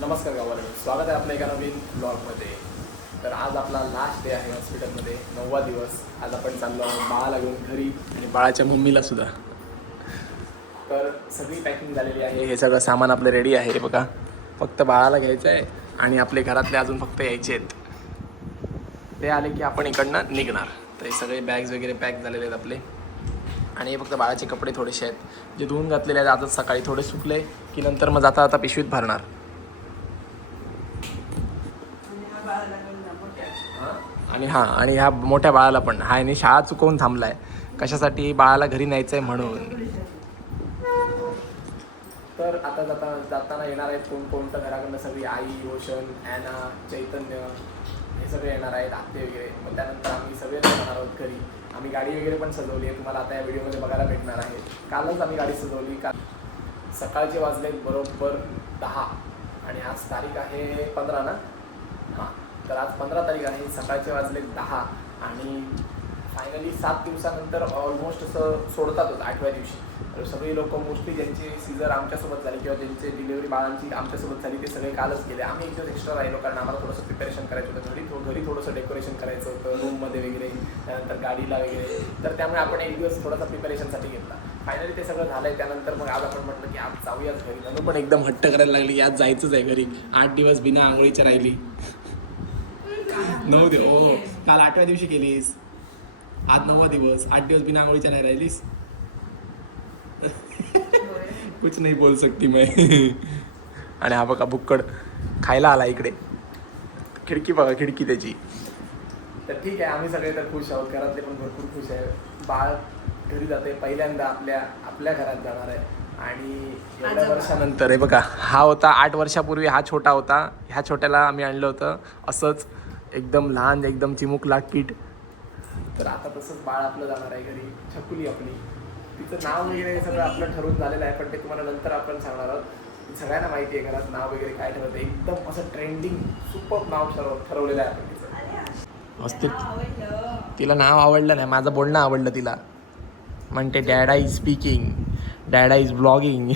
नमस्कार गावाला, स्वागत आहे आपल्या एका नवीन ब्लॉगमध्ये. तर आज आपला लास्ट डे आहे हॉस्पिटलमध्ये, 9वा दिवस. आज आपण चाललो आहोत बाळाला घेऊन घरी आणि बाळाच्या मम्मीला सुद्धा. तर सगळी पॅकिंग झालेली आहे, हे सगळं सामान आपलं रेडी आहे. हे बघा, फक्त बाळाला घ्यायचं आहे आणि आपले घरातले अजून फक्त यायचे आहेत. ते आले की आपण इकडनं निघणार. तर हे सगळे बॅग्स वगैरे पॅक झालेले आहेत आपले. आणि हे फक्त बाळाचे कपडे थोडेसे आहेत जे धुवून घातलेले आहेत आजच सकाळी. थोडे सुकले की नंतर मग जाता पिशवीत भरणार. आणि आणि ह्या मोठ्या बाळाला पण हा याने शाळा चुकवून थांबलाय. कशासाठी? बाळाला घरी न्यायचं आहे म्हणून. तर आता जाताना येणार आहेत कोणतं घराकडनं सगळी आई, रोशन, ॲना, चैतन्य हे सगळे येणार आहेत, आत्ते वगैरे. मग त्यानंतर आम्ही सगळे जाणार आहोत घरी. आम्ही गाडी वगैरे पण सजवली आहे, तुम्हाला आता या व्हिडिओमध्ये बघायला भेटणार आहे. कालच आम्ही गाडी सजवली. काल सकाळचे वाजले बरोबर 10 आणि आज तारीख आहे 15 ना. हां, तर आज 15 तारीख आहे. सकाळचे वाजले 10 आणि फायनली 7 दिवसानंतर ऑलमोस्ट असं सोडतातच 8व्या दिवशी. तर सगळी लोक मोस्टली ज्यांची सीझर आमच्यासोबत झाली किंवा ज्यांची डिलिव्हरी बाळांची आमच्यासोबत झाली ते सगळे कालच गेले. आम्ही एक दिवस एक्स्ट्रा राहिलो कारण आम्हाला थोडंसं प्रिपरेशन करायचं होतं. घरी थोडंसं डेकोरेशन करायचं होतं, रूममध्ये वगैरे, त्यानंतर गाडीला वगैरे. तर त्यामुळे आपण एक दिवस थोडासा प्रिपरेशनसाठी घेतला. फायनली ते सगळं झालं आहे. त्यानंतर मग आज आपण म्हटलं की आज जाऊयाच घरी. म्हणून पण एकदम हट्ट करायला लागली, आज जायचंच आहे घरी. 8 दिवस बिना आंघोळीच्या राहिली. 9 दिवस हो, काल 8व्या दिवशी केलीस, आज 9वा दिवस. 8 दिवस बिना आंघोळीच्या नाही राहिलीस. कुछ नाही बोल सकती मैं. आणि हा बघा बुक्कड खायला आला इकडे. खिडकी बघा, खिडकी त्याची. तर ठीक आहे, आम्ही सगळे तर खुश आहोत, घरातले पण भरपूर खुश आहे. बाळ घरी जाते, पहिल्यांदा आपल्या घरात जाणार आहे. आणि एवढ्या वर्षानंतर हे बघा, हा होता 8 वर्षापूर्वी, हा छोटा होता. ह्या छोट्याला आम्ही आणलं होतं असंच एकदम लहान, एकदम चिमुकला किट. तर आता तसंच बाळ आपलं जाणार आहे घरी. छकुली आपली, तिचं नाव वगैरे सगळं आपलं ठरवून झालेलं आहे, पण ते तुम्हाला नंतर आपण सांगणार आहोत. सगळ्यांना माहिती आहे घरात नाव वगैरे काय ठरवतं. एकदम असं ट्रेंडिंग सुपर नाव ठरवलेलं आहे आपण तिचं. मस्त. तिला नाव आवडलं नाही, माझं बोलणं आवडलं तिला. म्हणते डॅडा इज स्पीकिंग, डॅडा इज ब्लॉगिंग.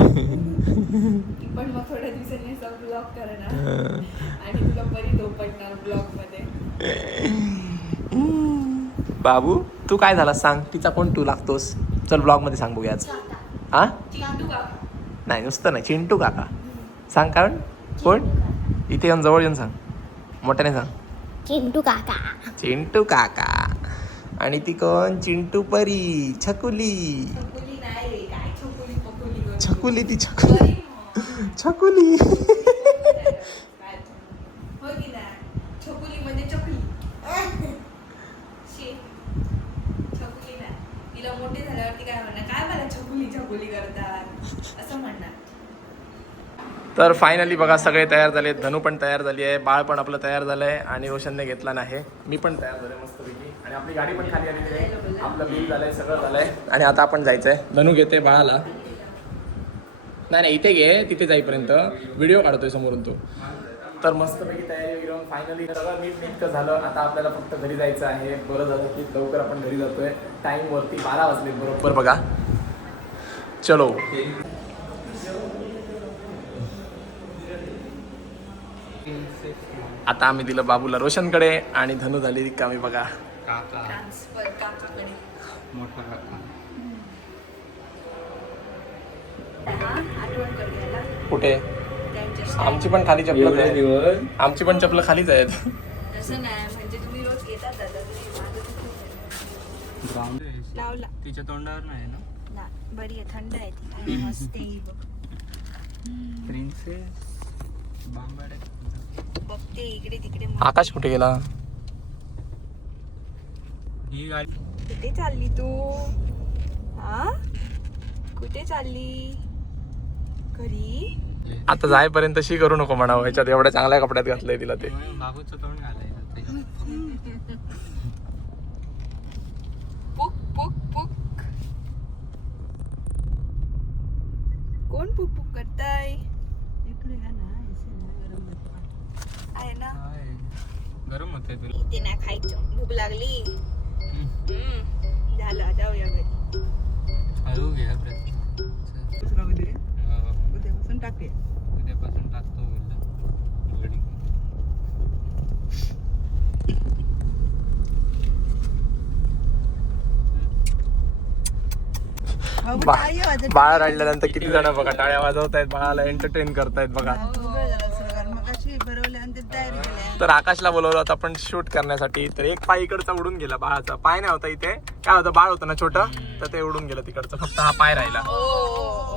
पण मग थोड्या दिवसांनी ब्लॉग करणार आणि तुला बरी झोपडणार ब्लॉग मध्ये. बाबू तू काय झाला सांग, तिचा कोण तू लागतोस? चल ब्लॉग मध्ये सांग बघूया आज. हा नाही, नुसतं नाही, चिंटू काका सांग. कारण कोण? इथे येऊन जवळ येऊन सांग, मोठ्याने सांग. चिंटू काका. चिंटू काका. आणि ती कोण? चिंटू परी, छकुली. छकुली ती छकुली. छकुली. छकुली म्हणजे चकली. छकुली ना, तिला मोठे झाल्यावरती काय म्हणणार? काय मला छकुली छकुली करतात असं म्हणणार. तर फायनली बघा, सगळे तयार झाले. धनू पण तयार झाली आहे, बाळ पण आपलं तयार झालं आहे आणि रोशनने घेतला नाही. मी पण तयार झालो मस्तपैकी. आणि आपली गाडी पण खाली आलेली आहे, आपलं बिल झालं आहे, सगळं झालं आहे. आणि आता आपण जायचं आहे. धनू घेते बाळाला. नाही इथे घे, तिथे जाईपर्यंत व्हिडिओ काढतोय समोरून तो. तर मस्तपैकी तयारी वगैरे होऊन फायनली सगळं नीटनेटकं झालं. आता आपल्याला फक्त घरी जायचं आहे. बरं झालं की लवकर आपण घरी जातोय. टाईमवरती 12 वाजले बरोबर बघा. चलो. आता आम्ही दिलं बाबूला रोशनकडे आणि धनू झाली रिकामी बघा. ट्रान्सफर काकाकडे. मोठा काका. आठवण कर घ्यायला कुठे? त्यांच्या आमची पण खाली चपल आहे. आमची पण चपल खालीच आहेत. तसं नाही, म्हणजे तुम्ही रोज घेतात दादा. लावला तिच्या तोंडावर नाही ना. बरी आहे, थंड आहे ती. मस्त आहे बघ. प्रिन्सेस बांबाडे बघते इकडे तिकडे. आकाश कुठे गेला? ही गाडी कुठे चालली तू? हा, कुठे चालली? घरी. आता जायपर्यंत शी करू नको म्हणावं. ह्याच्यात एवढ्या चांगल्या कपड्यात घातलंय तिला ते. बाबूचं तोंड घालायचं. पुक पुक पुक. कोण पुक पुक करताय? आहे ना. गरम होते तुला. इथे नाही खायचं, भूक लागली. झालं, जाऊया घरी. हळू घे उद्यापासून टाकते. उद्यापासून टाकतो बोलला. बाळा रडल्यानंतर किती जण बघा टाळ्या वाजवतायत, बाळाला एंटरटेन करतायत बघा. तर आकाशला बोलवलं होतं आपण शूट करण्यासाठी, तर एक पाय इकडचा उडून गेला बाळाचा. पाय नाही होता इथे, काय होतं बाळ होतं ना छोटं, तर ते उडून गेलं तिकडचं, फक्त हा पाय राहिला.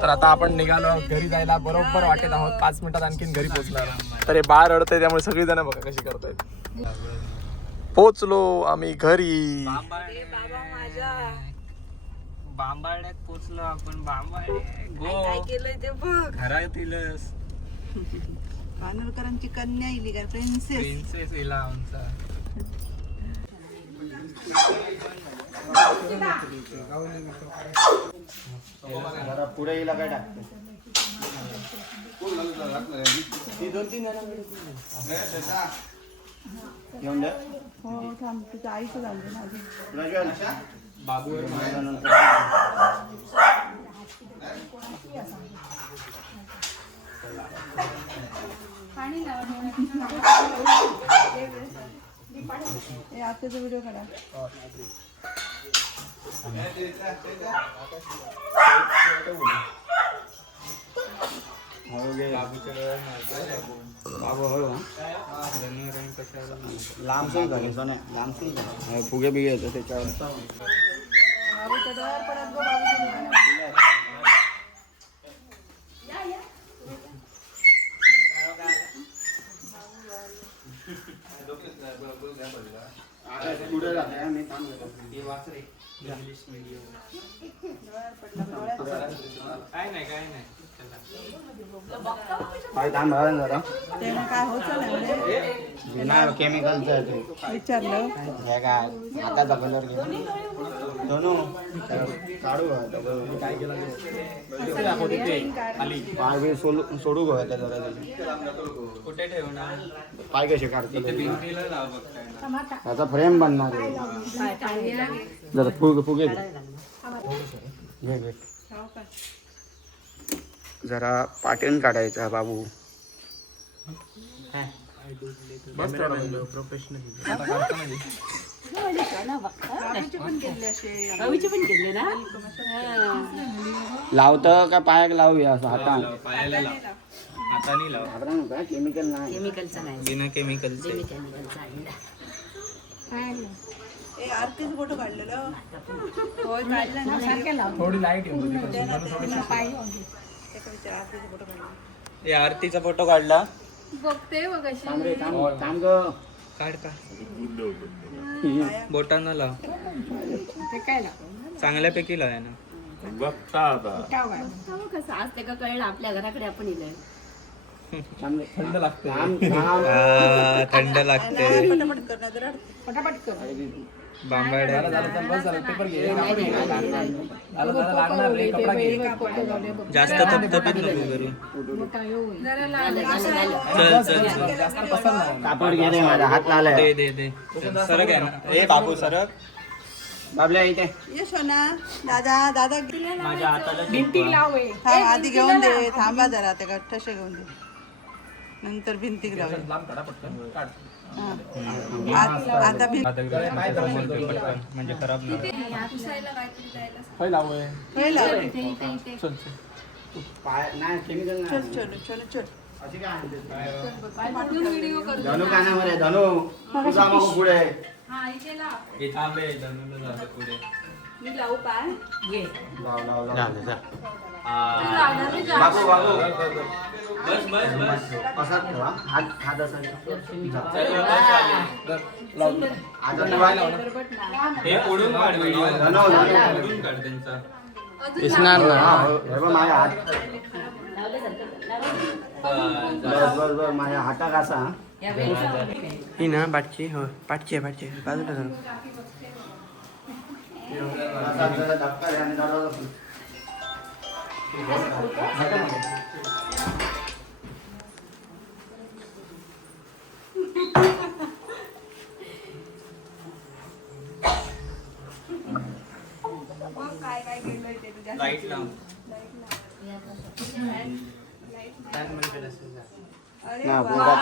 तर आता आपण निघालो घरी जायला, बरोबर वाटेत आहोत, 5 मिनिटात आणखीन घरी पोहोचणार. तर हे बाळ रडतंय त्यामुळे सगळी जण बघा कशी करतायत. पोचलो आम्ही घरी. बांबाड्यात पोचलो आपण. बांबाड्या केलंय ते बघ. घरातीलच कानरकरांची कन्या इली काय प्रिन्सेस. प्रिन्सेस इला आमचा. पुढे येईल काय टाकते घेऊन द्या. हो थांब, तुझं आईचं झालं ना अजून. प्रज्वल बाबू ए आताचा व्हिडिओ काढा. लांब सुरू झाले सोन्या, लांब सुरू झाले फुगे बिगे येतो त्याच्यावर. बाबूच्या डोळ्यावर पडत गो बाबूच्या डोळ्यावर. पुढे जाते मी काम करतो. English medium. काय नाही काय काम राहिलं जरा ते ना काय होतं ना म्हणजे बिना केमिकलचं आहे ते. विचारलं हे काय हाताचा कलर घेऊन दोनो काढू काय केलं पाय बी सोडू गो त्या जरा कुठे ठेवणार? पाय कसे काढते भिंतीला लाव बघताय. त्याचा फ्रेम बनणार आहे. जरा फुगे घे घे. जरा पाटण काढायचा बाबू. लावतं का पायाक लावूया असं हातान? पायाला लाव. हाताने लाव. हातानं काय केमिकल नाही. बिना केमिकलचे. ए आरतीच फोटो काढलेलं. होय काढलं ना. थोडी लाईट येऊन आरतीचा फोटो काढला. हे आरतीचा फोटो काढला. बघते बघ अशी. थांब रे थांब ग. काढ का बोटांना लाव. ते काय लाव चांगल्यापैकी लाव ना. कसं असते का कळलं आपल्या घराकडे आपण इले. थांब रे. थंड लागते. थंड लागते. पटापट कर ना जरा. पटापट कर. बांबाड्या पेपर घे. लागणार रे, कपडा घे. जास्त थपथपीत नको करू. चल चल चल. जास्त पसंत नाही. कापड घे रे माझा हात लावलाय. दे सरक आहे ना. ए बाबू सरक. बाबल्या इथे ये सोना दादा माझ्या हाताला भिंती लाव. आधी घेऊन दे, थांबा जरा ते ठसे घेऊन दे, नंतर भिंती लाव. लांब काढा पटकन. काढ. आता भिंत म्हणजे खराब नाही. होय लावूय. चल चल पाय नाही केमिकल नाही. चल अशी काय आणते? धनु कानावर आहे धनु. तुझा मग पुढे हे थांबे धनुला जाऊ पुढे. मी लावू पाय घे. लाव जा. बाबू बस असा ठेवा. हात असा लाव. हे ओढून काढ व्हिडिओ. धनु ओढून काढ त्यांचा. दिसणार ना. हे बघ माझ्या हात. बस माझ्या हाता कसा ही ना पाठची हो पाठची बाजूला जाऊ. धक्का द्या आणि दरवाजा खोल. काय केलंय ते तुझ्या. लाईट लाव. अरे ना, वा, बोला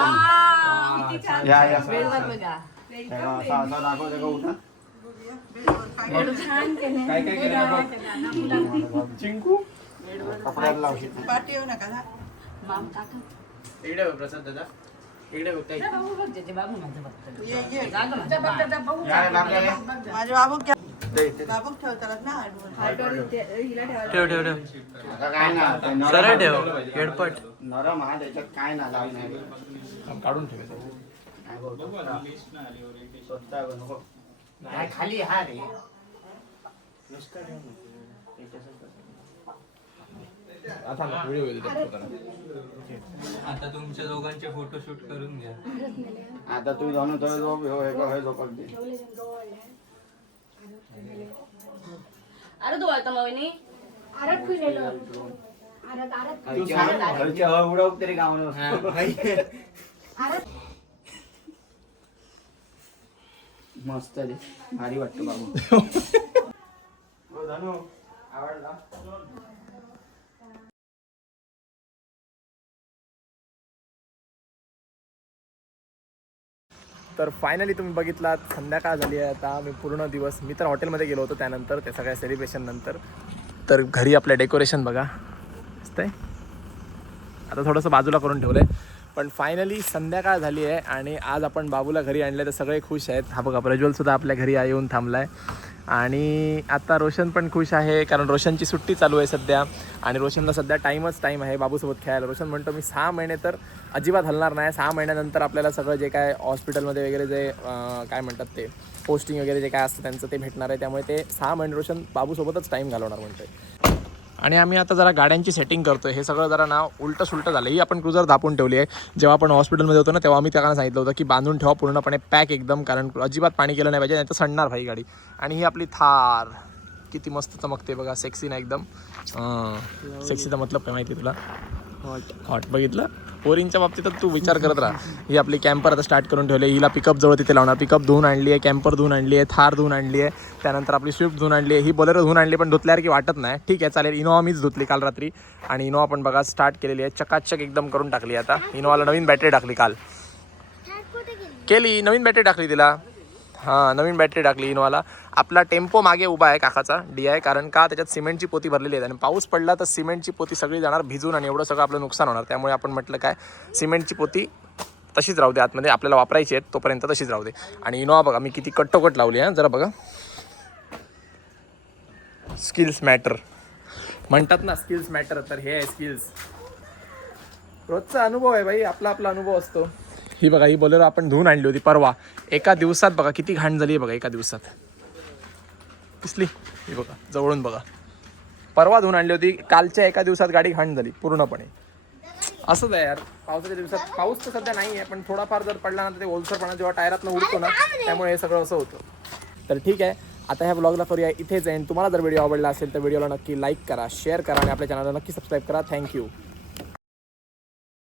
किती छान. या वेलवर बघा. असा दाखव उठा. छान केलं काय काय केलं चिंकू कपड्याला लावशील इकडे बघ प्रसाद दादा इकडे बघ ताई. माझे बाबू क्या दे इथे. बाबू ठेवतात ना हार्टवर हिला ठेवायला ठेव ठेव ठेव आता काय ना ते नरम सरळ ठेव आहे. हेडपट नरम आहे त्याच्यात काय ना लावून नाही काढून ठेवायचं. स्वस्त आहे नको. नाही, खाली हा रे नुसतं ठेव ना. आता मग व्हिडिओ येईल आता तुमच्या दोघांचे फोटोशूट करून घ्या. आता तू जाऊन तो झोप हे झोपक दे. अरे तू आता मग घरची हवा उडव तरी काम नसतो. मस्त रे भारी वाटतं बाबू. हो धनु आवडला. तर फायनली तुम्ही बघितलात संध्याकाळ झाली आहे आता. मी पूर्ण दिवस मी तर हॉटेलमध्ये गेलो होतो त्यानंतर त्या सगळ्या सेलिब्रेशन नंतर. तर घरी आपलं डेकोरेशन बघा मस्त आहे. आता थोडंसं बाजूला करून ठेवलं आहे पण फायनली संध्याकाळ झाली आहे आणि आज आपण बाबूला घरी आणले तर सगळे खुश आहेत. हा बघा प्रज्वलसुद्धा आपल्या घरी येऊन थांबला आहे आणि आता रोशन पण खुश आहे कारण रोशनची सुट्टी चालू आहे सध्या आणि रोशनला सध्या टाईम आहे बाबूसोबत खेळायला. रोशन म्हणतो मी 6 महिने तर अजिबात हलणार नाही. 6 महिन्यानंतर आपल्याला सगळं जे काय हॉस्पिटलमध्ये वगैरे जे काय म्हणतात ते पोस्टिंग वगैरे जे काय असतं त्यांचं ते भेटणार आहे. त्यामुळे ते 6 महिने रोशन बाबूसोबतच टाईम घालवणार म्हणतोय. आणि आम्ही आता जरा गाड्यांची सेटिंग करतो आहे. हे सगळं जरा ना उलटं सुलटं झालं. ही आपण क्रुझर दापून ठेवली आहे. जेव्हा आपण हॉस्पिटलमध्ये होतो ना तेव्हा आम्ही त्यांना सांगितलं होतं की बांधून ठेवा पूर्णपणे पॅक एकदम कारण अजिबात पाणी केलं नाही पाहिजे नाही तर सडणार भाई गाडी. आणि ही आपली थार किती मस्त चमकते बघा सेक्सी ना एकदम. सेक्सीचा मतलब काय माहिती तुला हॉट बघितलं पोरींच्या बाबतीत तू विचार करत राहा. ही आपली कॅम्पर आता स्टार्ट करून ठेवली. हिला पिकअप जवळ तिथे लावणार. पिकअप धुवून आणली आहे, कॅम्पर धुवून आणली आहे, थार धुवून आणली आहे, त्यानंतर आपली स्विफ्ट धुवून आणली आहे. ही बोलेरो धुवून आणली पण धुतल्यासारखी वाटत नाही. ठीक आहे चालेल. इनोवा मीच धुतली काल रात्री आणि इनोवा पण बघा स्टार्ट केलेली आहे. चकाचक एकदम करून टाकली. आता इनोवाला नवीन बॅटरी टाकली काल केली नवीन बॅटरी टाकली तिला. हां नवीन बॅटरी टाकली इनोवाला. आपला टेम्पो मागे उभा आहे काकाचा DI कारण का त्याच्यात सिमेंटची पोती भरलेली आहे आणि पाऊस पडला तर सिमेंटची पोती सगळी जाणार भिजून आणि एवढं सगळं आपलं नुकसान होणार. त्यामुळे आपण म्हटलं काय सिमेंटची पोती तशीच राहू दे आतमध्ये आपल्याला वापरायची आहेत तोपर्यंत तशीच राहू दे. आणि इनोवा बघा मी किती कट्टोकट लावली आहे जरा बघा. स्किल्स मॅटर म्हणतात ना स्किल्स मॅटर तर हे आहे स्किल्स. रोजचा अनुभव आहे भाई आपला अनुभव असतो. ही बघा ही बोलेरो आपण धुवून आणली होती परवा. एका दिवसात बघा किती घाण झाली आहे बघा एका दिवसात दिसली. ही बघा जवळून बघा परवा धुवून आणली होती कालच्या एका दिवसात गाडी घाण झाली पूर्णपणे. असंच आहे यार पावसाच्या दिवसात. पाऊस तर सध्या नाही आहे पण थोडाफार जर पडला ना तर ते ओलसरपणा जेव्हा टायरातनं उडतो ना त्यामुळे हे सगळं असं होतं. तर ठीक आहे आता ह्या ब्लॉगला करूया इथेच आहे. तुम्हाला जर व्हिडिओ आवडला असेल तर व्हिडिओला नक्की लाईक करा शेअर करा आणि आपल्या चॅनलला नक्की सबस्क्राईब करा. थँक्यू.